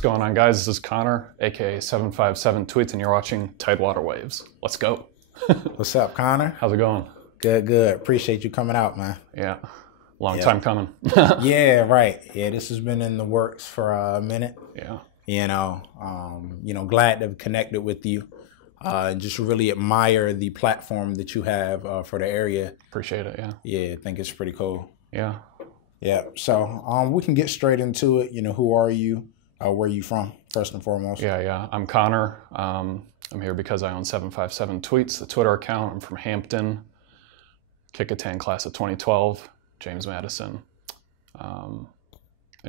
What's going on, guys? This is Connor, aka 757 Tweets, and you're watching Tidewater Waves. Let's go. What's up, Connor? How's it going? Good, good. Appreciate you coming out, man. Yeah, long time coming. Yeah, right. Yeah, this has been in the works for a minute. Yeah. Glad to have connected with you. Just really admire the platform that you have for the area. Appreciate it. Yeah. Yeah, I think it's pretty cool. Yeah. Yeah. So we can get straight into it. Who are you? Where are you from, first and foremost? Yeah. I'm Connor. I'm here because I own 757 Tweets, the Twitter account. I'm from Hampton, Kickotan class of 2012, James Madison. And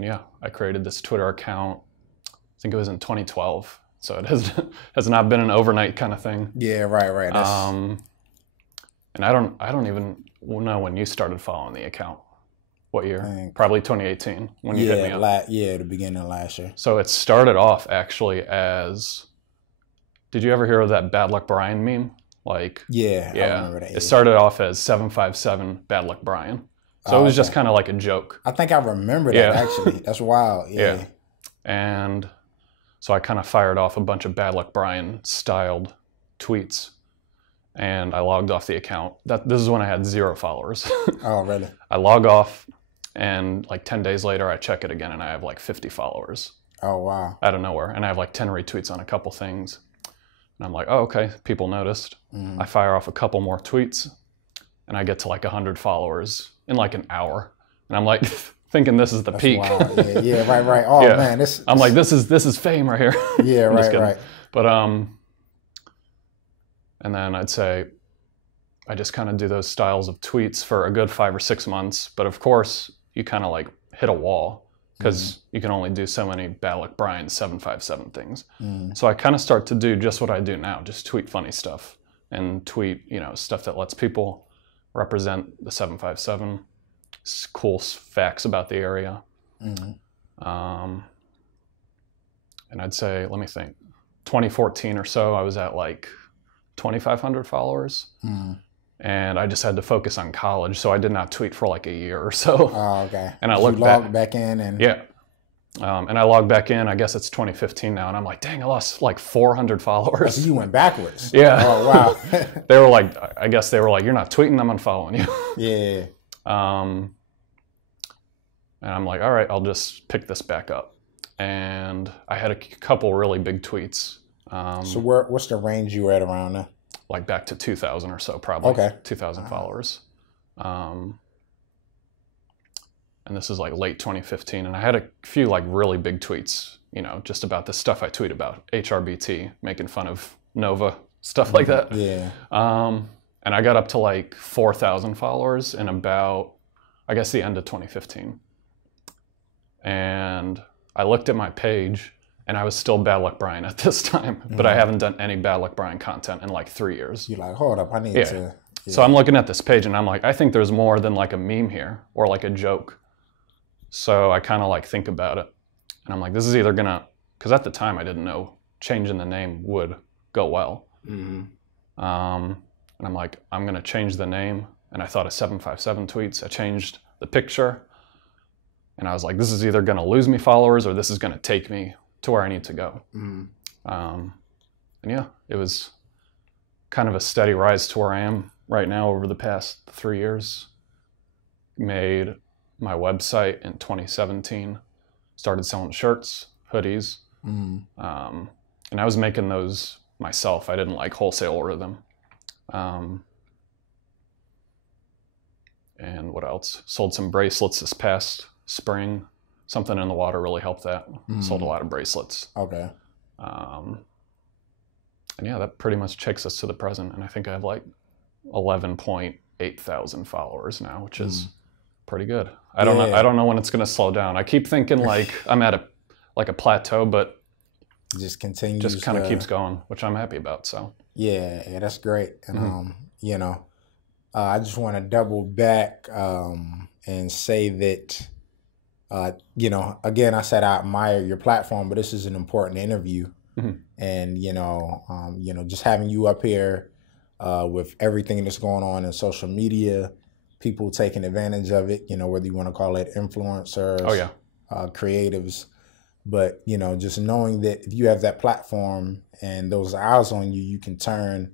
yeah, I created this Twitter account, I think it was in 2012. So it has not been an overnight kind of thing. Yeah, right. And I don't even know when you started following the account. What year? Probably 2018 when you hit me up. The beginning of last year. So it started off actually as, did you ever hear of that Bad Luck Brian meme? Yeah, I remember that. It started off as 757 Bad Luck Brian. So it was just kind of like a joke. I think I remember that actually. That's wild. Yeah. And so I kind of fired off a bunch of Bad Luck Brian styled tweets. And I logged off the account. This is when I had 0 followers. Oh, really? I log off, and like 10 days later, I check it again, and I have like 50 followers. Oh, wow. Out of nowhere. And I have like 10 retweets on a couple things. And I'm like, oh, okay, people noticed. I fire off a couple more tweets, and I get to like 100 followers in like an hour. And I'm like thinking this is the peak. Wild. Yeah, right. Oh, yeah. Man. I'm like, this is fame right here. Yeah, right. But, and then I'd say I just kind of do those styles of tweets for a good 5 or 6 months. But of course, you kind of like hit a wall because you can only do so many Bad Luck Brian 757 things. So I kind of start to do just what I do now, just tweet funny stuff and tweet, stuff that lets people represent the 757, cool facts about the area. And I'd say, let me think, 2014 or so, I was at like 2,500 followers. And I just had to focus on college, so I did not tweet for like a year or so. Oh, okay. And I looked back in and... Yeah. And I logged back in, I guess it's 2015 now, and I'm like, dang, I lost like 400 followers. So you went backwards. Yeah. Oh, wow. They were like, I guess they were like, you're not tweeting, I'm unfollowing you. Yeah. And I'm like, all right, I'll just pick this back up. And I had a couple really big tweets. So what's the range you were at around now? Like back to 2,000 or so, probably. Okay. 2,000 followers. And this is like late 2015. And I had a few like really big tweets, just about the stuff I tweet about. HRBT, making fun of Nova, stuff like that. Yeah. And I got up to like 4,000 followers in about, I guess, the end of 2015. And I looked at my page, and I was still Bad Luck Brian at this time, but I haven't done any Bad Luck Brian content in like 3 years. You're like, hold up, I need to... Yeah. So I'm looking at this page, and I'm like, I think there's more than like a meme here, or like a joke. So I kind of like think about it, and I'm like, this is either gonna... Because at the time, I didn't know changing the name would go well. And I'm like, I'm gonna change the name, and I thought of 757 Tweets. I changed the picture, and I was like, this is either gonna lose me followers, or this is gonna take me to where I need to go. And yeah, it was kind of a steady rise to where I am right now over the past 3 years. Made my website in 2017, started selling shirts, hoodies, and I was making those myself. I didn't like wholesale order them. And what else? Sold some bracelets this past spring. Something in the water really helped that. Sold a lot of bracelets. Okay. And yeah, that pretty much takes us to the present. And I think I have like 11.8 thousand followers now, which is pretty good. I don't know. I don't know when it's going to slow down. I keep thinking like I'm at a plateau, but it just continues. Just kind of keeps going, which I'm happy about. So yeah, that's great. And I just want to double back and say that. Again, I said I admire your platform, but this is an important interview. And, just having you up here with everything that's going on in social media, people taking advantage of it, whether you want to call it influencers, creatives, But, you know, just knowing that if you have that platform and those eyes on you, you can turn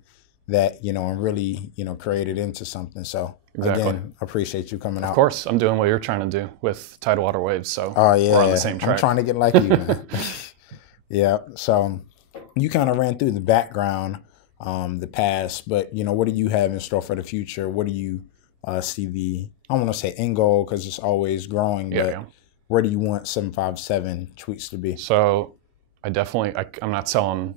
that, you know, and really, you know, create it into something. So Exactly. again, I appreciate you coming out. Of course, I'm doing what you're trying to do with Tidewater Waves, so Oh yeah, we're on the same track. I'm trying to get like you, man. Yeah. So you kind of ran through the background, the past, but you know, what do you have in store for the future? What do you see the, I don't want to say end goal because it's always growing, but where do you want 757 Tweets to be? So I'm not selling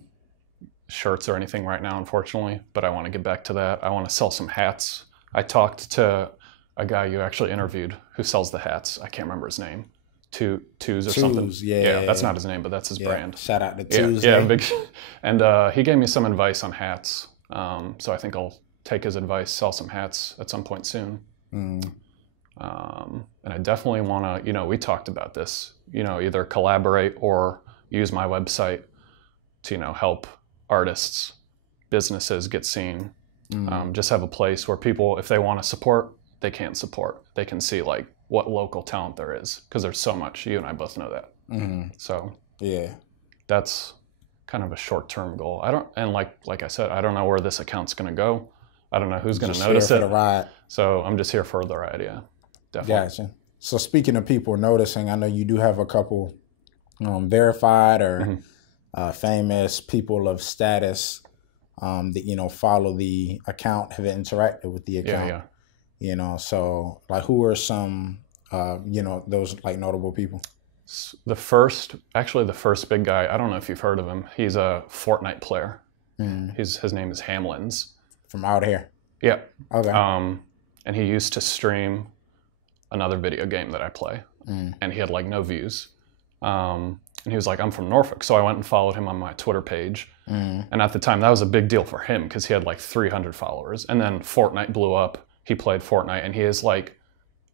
shirts or anything right now, unfortunately, but I want to get back to that. I want to sell some hats. I talked to a guy you actually interviewed who sells the hats. I can't remember his name. Twos or something. Yeah, that's not his name, but that's his brand. Shout out to Twos. Yeah, big. And he gave me some advice on hats. So I think I'll take his advice, sell some hats at some point soon. And I definitely want to, you know, we talked about this, you know, either collaborate or use my website to, you know, help artists, businesses get seen. Just have a place where people, if they want to support, they can support. They can see like what local talent there is, because there's so much. You and I both know that. So yeah, that's kind of a short-term goal. And like I said, I don't know where this account's going to go. I don't know who's going to notice it. So I'm just here for the ride. Yeah, definitely. Gotcha. So speaking of people noticing, I know you do have a couple verified or famous people of status that, you know, follow the account, have interacted with the account. Yeah. You know, so like who are some, you know, those like notable people? The first big guy, I don't know if you've heard of him. He's a Fortnite player. His name is Hamlins. From out here? Yeah. Okay. And he used to stream another video game that I play. And he had like no views. And he was like, I'm from Norfolk. So I went and followed him on my Twitter page. And at the time, that was a big deal for him because he had like 300 followers. And then Fortnite blew up. He played Fortnite, and he is like,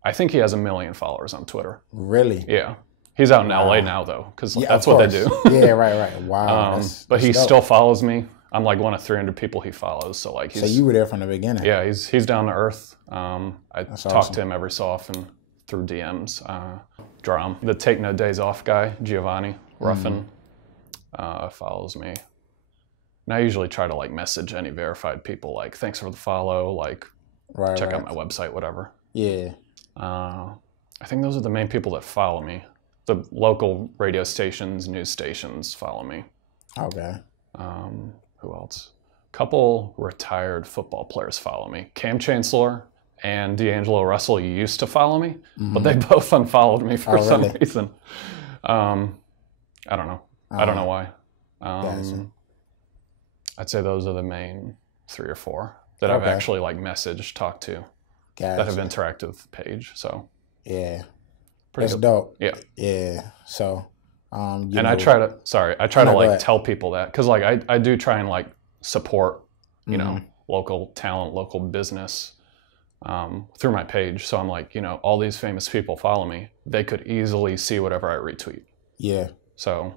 I think he has 1 million followers on Twitter. Really? Yeah. He's out in LA now, though, because that's what they do. Yeah, right. Wow. But he still follows me. I'm like one of 300 people he follows. So like, so you were there from the beginning. Yeah, he's down to earth. I talk to him every so often through DMs. Drum. The Take No Days Off guy, Giovanni Ruffin, follows me. And I usually try to like message any verified people like, thanks for the follow, like check out my website, whatever. Yeah. I think those are the main people that follow me. The local radio stations, news stations follow me. Okay. Who else? A couple retired football players follow me. Cam Chancellor and D'Angelo Russell used to follow me, but they both unfollowed me for some reason. I don't know. I don't know why. I'd say those are the main 3 or 4 that I've actually like messaged, talked to, that have interacted with the page. So yeah, that's dope. Yeah, yeah. So, and I try to like tell people that, because like I do try and like support, you know, local talent, local business through my page. So I'm like, you know, all these famous people follow me. They could easily see whatever I retweet. Yeah. So,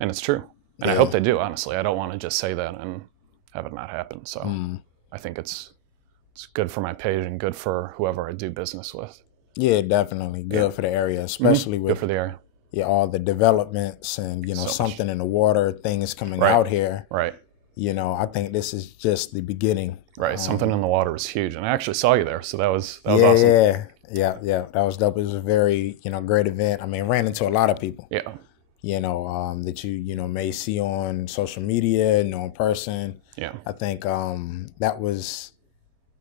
and it's true. And I hope they do, honestly. I don't want to just say that and have it not happen. So I think it's good for my page and good for whoever I do business with. Yeah, definitely. Good for the area, especially with good for the area. Yeah, all the developments and, you know, something in the water, things coming out here. Right. You know, I think this is just the beginning. Right. Something in the water was huge. And I actually saw you there. So that was awesome. Yeah. That was dope. It was a very, you know, great event. I mean, ran into a lot of people. Yeah. You know, that you know, may see on social media, know in person. Yeah. I think that was,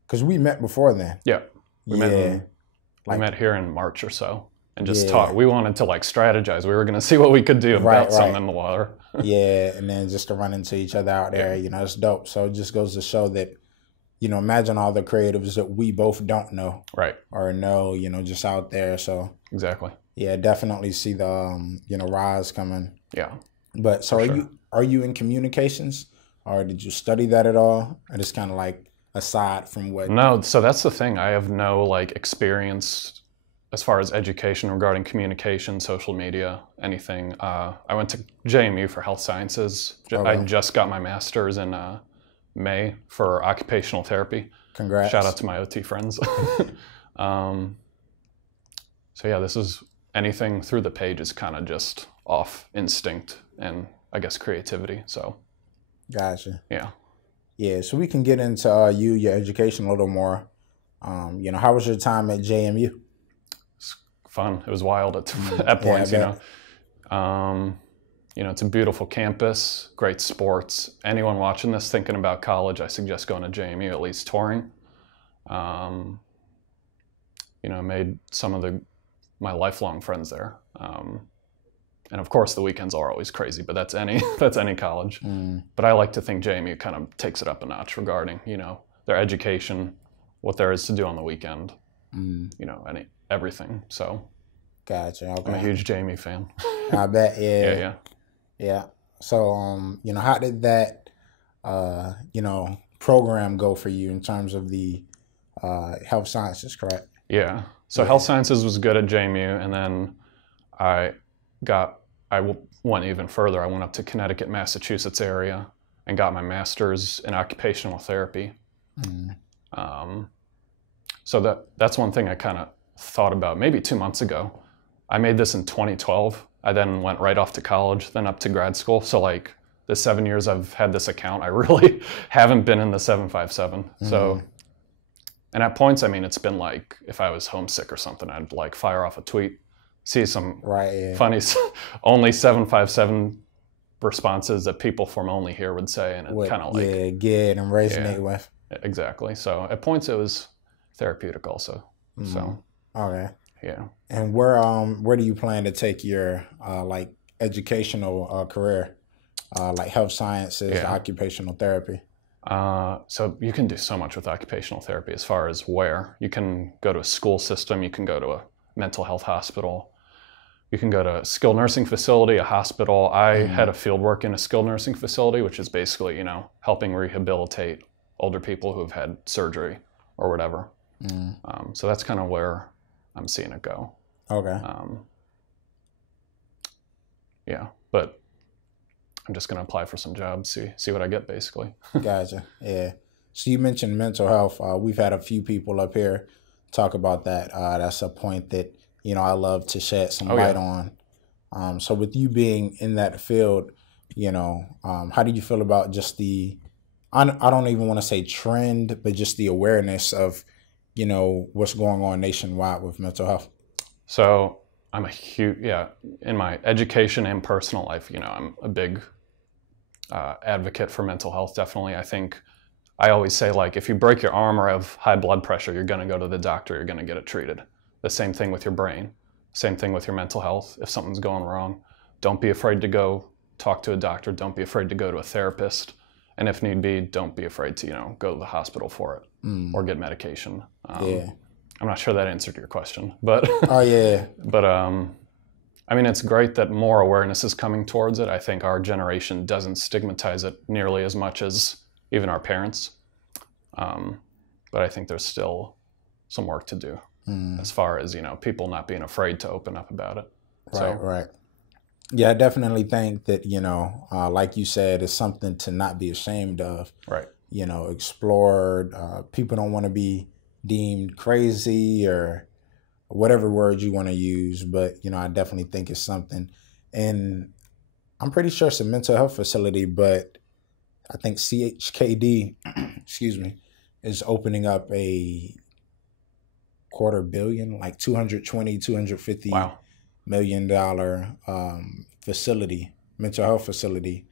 because we met before then. Yeah. We met here in March or so and just talked. We wanted to like strategize. We were going to see what we could do about something in the water. Yeah. And then just to run into each other out there, you know, it's dope. So it just goes to show that, you know, imagine all the creatives that we both don't know. Right. Or know, you know, just out there. So. Exactly. Yeah, definitely see the you know, rise coming. Yeah. But so are you in communications, or did you study that at all? Or just kind of like aside from what? No, so that's the thing. I have no like experience as far as education regarding communication, social media, anything. I went to JMU for health sciences. I just got my master's in May for occupational therapy. Congrats. Shout out to my OT friends. So yeah, this is anything through the page is kind of just off instinct and I guess creativity. So, Gotcha. yeah. Yeah, so we can get into your education a little more. How was your time at JMU? It's fun. It was wild at points, it's a beautiful campus, great sports. Anyone watching this thinking about college, I suggest going to JMU, at least touring. Made some of my lifelong friends there. And of course the weekends are always crazy, but that's any college. But I like to think JMU kind of takes it up a notch regarding, their education, what there is to do on the weekend, everything. So gotcha. Okay. I'm a huge JMU fan. I bet. Yeah. Yeah. So, how did that, program go for you in terms of the health sciences, correct? Yeah. So health sciences was good at JMU, and then I went even further. I went up to Connecticut, Massachusetts area and got my master's in occupational therapy. So that's one thing I kind of thought about maybe 2 months ago. I made this in 2012. I then went right off to college, then up to grad school. So like the 7 years I've had this account, I really haven't been in the 757. So, and at points, it's been like, if I was homesick or something, I'd like fire off a tweet, see some funny, only 757 responses that people from only here would say. And it kind of like, get and resonate with. Exactly. So at points it was therapeutic also. So. Okay. Yeah. And where do you plan to take your educational career, like health sciences, occupational therapy? So you can do so much with occupational therapy as far as where. You can go to a school system, you can go to a mental health hospital, you can go to a skilled nursing facility, a hospital. I had a field work in a skilled nursing facility, which is basically, helping rehabilitate older people who have had surgery or whatever. So that's kind of where I'm seeing it go. Okay. Yeah, but I'm just going to apply for some jobs, see what I get, basically. Gotcha. Yeah. So you mentioned mental health. We've had a few people up here talk about that. That's a point that, I love to shed some light on. So with you being in that field, how do you feel about just I don't even want to say trend, but just the awareness of, what's going on nationwide with mental health? So I'm a huge, in my education and personal life, I'm a big advocate for mental health, definitely. I think I always say, like, if you break your arm or have high blood pressure, you're going to go to the doctor, you're going to get it treated. The same thing with your brain, same thing with your mental health. If something's going wrong, don't be afraid to go talk to a doctor, don't be afraid to go to a therapist. And if need be, don't be afraid to, go to the hospital for it or get medication. I'm not sure that answered your question, but but it's great that more awareness is coming towards it. I think our generation doesn't stigmatize it nearly as much as even our parents. But I think there's still some work to do as far as, people not being afraid to open up about it. Right. Yeah, I definitely think that, like you said, it's something to not be ashamed of. Right. Explored. People don't want to be deemed crazy or whatever words you want to use, but, I definitely think it's something. And I'm pretty sure it's a mental health facility, but I think CHKD, is opening up a $250 million facility, mental health facility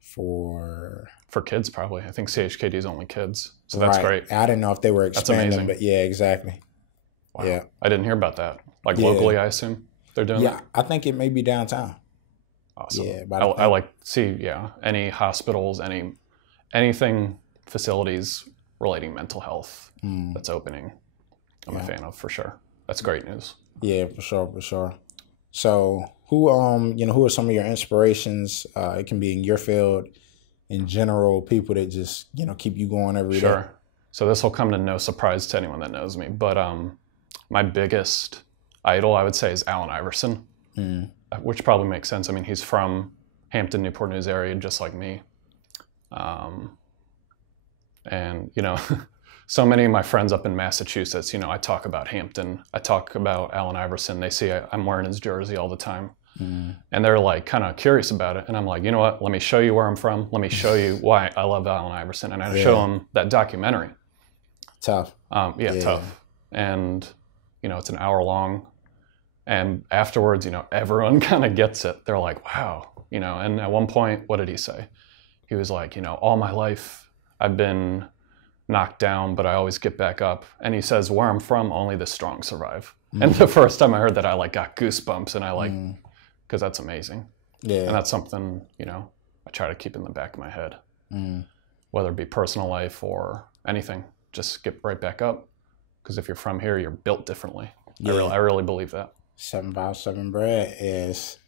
for kids, probably. I think CHKD is only kids, so that's great. I didn't know if they were expanding, but yeah, exactly. Wow. Yeah, I didn't hear about that. Like locally, I assume they're doing that? Yeah, I think it may be downtown. Awesome. Yeah, but I like to see, any hospitals, anything, facilities relating mental health that's opening. I'm a fan of, for sure. That's great news. Yeah, for sure. So who are some of your inspirations? It can be in your field, in general, people that just, keep you going every day. Sure. So this will come to no surprise to anyone that knows me, but my biggest idol, I would say, is Allen Iverson, which probably makes sense. He's from Hampton, Newport News area, just like me. And, so many of my friends up in Massachusetts, I talk about Hampton, I talk about Allen Iverson. They see I'm wearing his jersey all the time. And they're like kind of curious about it. And I'm like, you know what? Let me show you where I'm from. Let me show you why I love Allen Iverson. And I show them that documentary. Tough. Tough. And, you know, it's an hour long. And afterwards, you know, everyone kind of gets it. They're like, wow. You know, and at one point, what did he say? He was like, you know, all my life I've been knocked down, but I always get back up. And he says, where I'm from, only the strong survive. And the first time I heard that, I like got goosebumps, and I like, because that's amazing. Yeah. And that's something, you know, I try to keep in the back of my head, whether it be personal life or anything, just get right back up. Because if you're from here, you're built differently. Yeah. I really believe that. 757 bread is,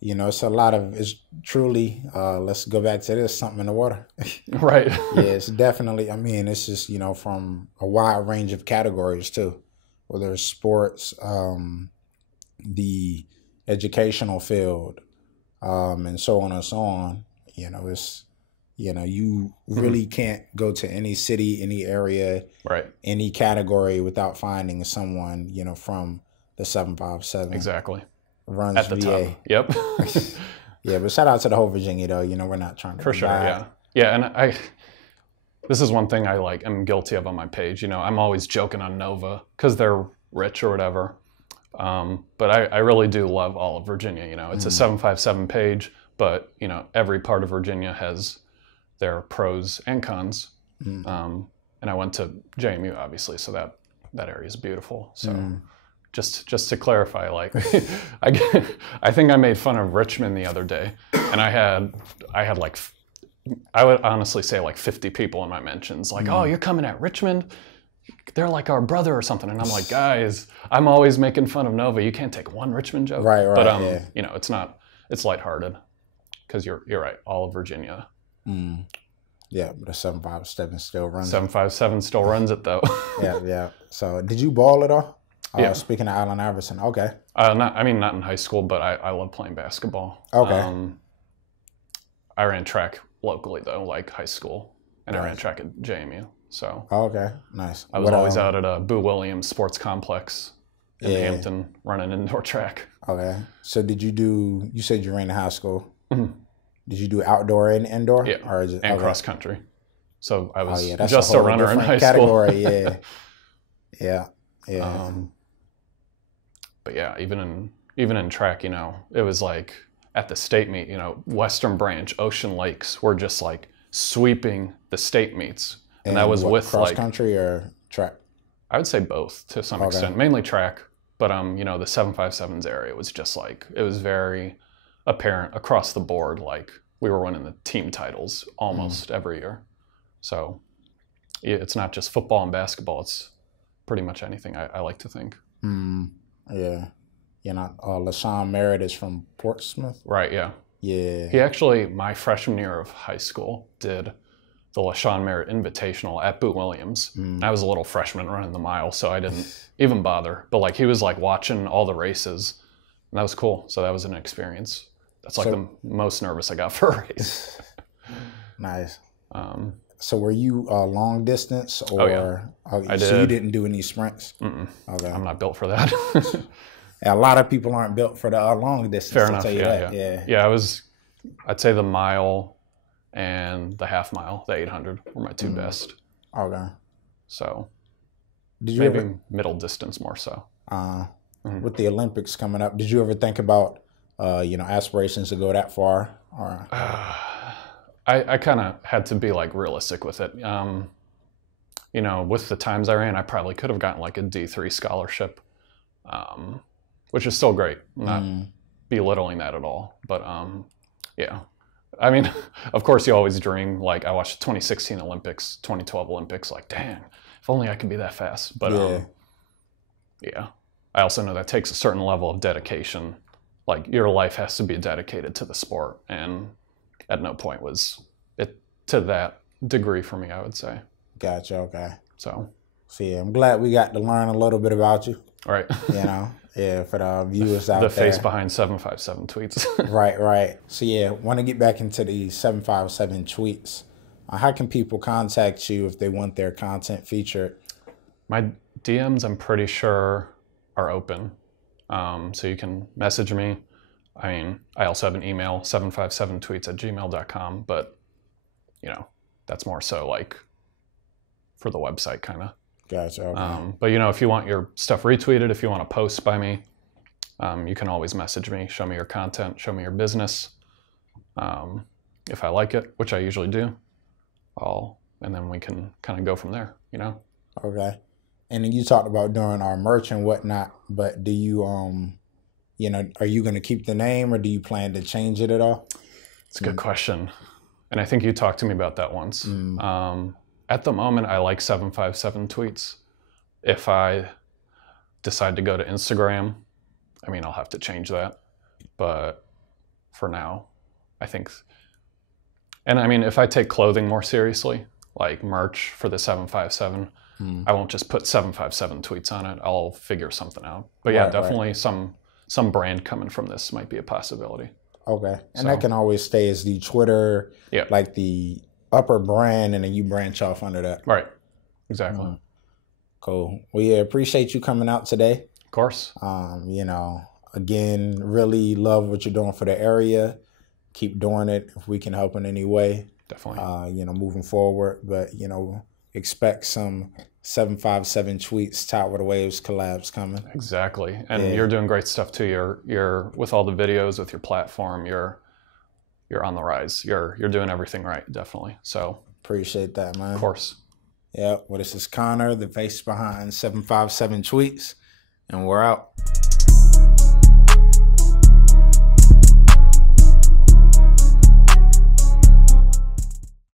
you know, it's a lot of, it's truly, let's go back to this, something in the water. Right. Yeah, it's definitely, I mean, it's just, you know, from a wide range of categories too, whether it's sports, the educational field, and so on and so on. You know, it's, you know, you really can't go to any city, any area, right, any category without finding someone, you know, from the 757. Exactly. Runs at the VA. top. Yep. Yeah, but shout out to the whole Virginia though. You know, we're not trying to for sure. Yeah. Yeah, and this is one thing I like am guilty of on my page. You know, I'm always joking on Nova because they're rich or whatever. But I really do love all of Virginia. You know, it's a 757 page, but you know, every part of Virginia has their pros and cons. And I went to JMU obviously, so that area is beautiful. So. Just to clarify, like, I think I made fun of Richmond the other day, and I had like, I would honestly say like 50 people in my mentions, like, oh, you're coming at Richmond? They're like our brother or something. And I'm like, guys, I'm always making fun of Nova. You can't take one Richmond joke. Right. But you know, it's lighthearted, because you're right. All of Virginia. Yeah, but the 757 still runs. 757 still runs it though. Yeah. So did you ball at all? Yeah. Speaking of Allen Iverson, okay. Not in high school, but I love playing basketball. Okay. I ran track locally though, like high school, and I ran track at JMU. So. Okay, nice. I was always out at a Boo Williams Sports Complex in Hampton running indoor track. Okay. So you said you ran in high school. Did you do outdoor and indoor? Yeah, or is it, and cross country. So I was that's just a runner in high category. school. Yeah. But yeah, even in track, you know, it was like at the state meet, you know, Western Branch, Ocean Lakes were just like sweeping the state meets. And that was with cross country or track? I would say both to some extent, mainly track. But you know, the 757's area was just like, it was very apparent across the board. Like we were winning the team titles almost every year. So it's not just football and basketball. It's pretty much anything, I like to think. Yeah. You know, LaShawn Merritt is from Portsmouth. Right, yeah. Yeah. He actually, my freshman year of high school, did the LaShawn Merritt Invitational at Boo Williams. I was a little freshman running the mile, so I didn't even bother. But like he was like watching all the races, and that was cool. So that was an experience. That's like the most nervous I got for a race. Nice. So were you long distance or? Oh, yeah. I did. So you didn't do any sprints? Okay. I'm not built for that. A lot of people aren't built for the long distance. Fair enough. Yeah. I'd say the mile and the half mile, the 800 were my two best. Okay. So did you maybe middle distance more so. With the Olympics coming up, did you ever think about you know, aspirations to go that far? Or I kind of had to be like realistic with it. You know, with the times I ran, I probably could have gotten like a D3 scholarship, which is still great. I'm not belittling that at all. But yeah, I mean, of course you always dream. Like I watched the 2016 Olympics, 2012 Olympics, like, dang, if only I could be that fast. But yeah, I also know that takes a certain level of dedication. Like your life has to be dedicated to the sport, and at no point was it to that degree for me, I would say. Gotcha, okay. So yeah, I'm glad we got to learn a little bit about you. Right. You know, yeah, for the viewers out there. The face behind 757 tweets. Right. So yeah, want to get back into the 757 tweets. How can people contact you if they want their content featured? My DMs, I'm pretty sure, are open. So you can message me. I mean, I also have an email, 757tweets@gmail.com, but, you know, that's more so like for the website kind of. Gotcha. Okay. But, you know, if you want your stuff retweeted, if you want to post by me, you can always message me, show me your content, show me your business. If I like it, which I usually do, and then we can kind of go from there, you know? Okay. And then you talked about doing our merch and whatnot, but do you, you know, are you going to keep the name or do you plan to change it at all? It's a good question. And I think you talked to me about that once. At the moment, I like 757 tweets. If I decide to go to Instagram, I mean, I'll have to change that. But for now, I think, and I mean, if I take clothing more seriously, like merch for the 757, I won't just put 757 tweets on it. I'll figure something out. But yeah, definitely some brand coming from this might be a possibility. Okay. And that can always stay as the Twitter, like the upper brand, and then you branch off under that. Right. Exactly. Cool. Well, yeah, appreciate you coming out today. Of course. You know, again, really love what you're doing for the area. Keep doing it if we can help in any way. Definitely. You know, moving forward. But, you know, expect some 757 tweets, Top of the Waves collabs coming. Exactly. And you're doing great stuff too. You're with all the videos, with your platform, you're on the rise. You're doing everything right, definitely. So appreciate that, man. Of course. Yeah. Well, this is Connor, the face behind 757 tweets, and we're out.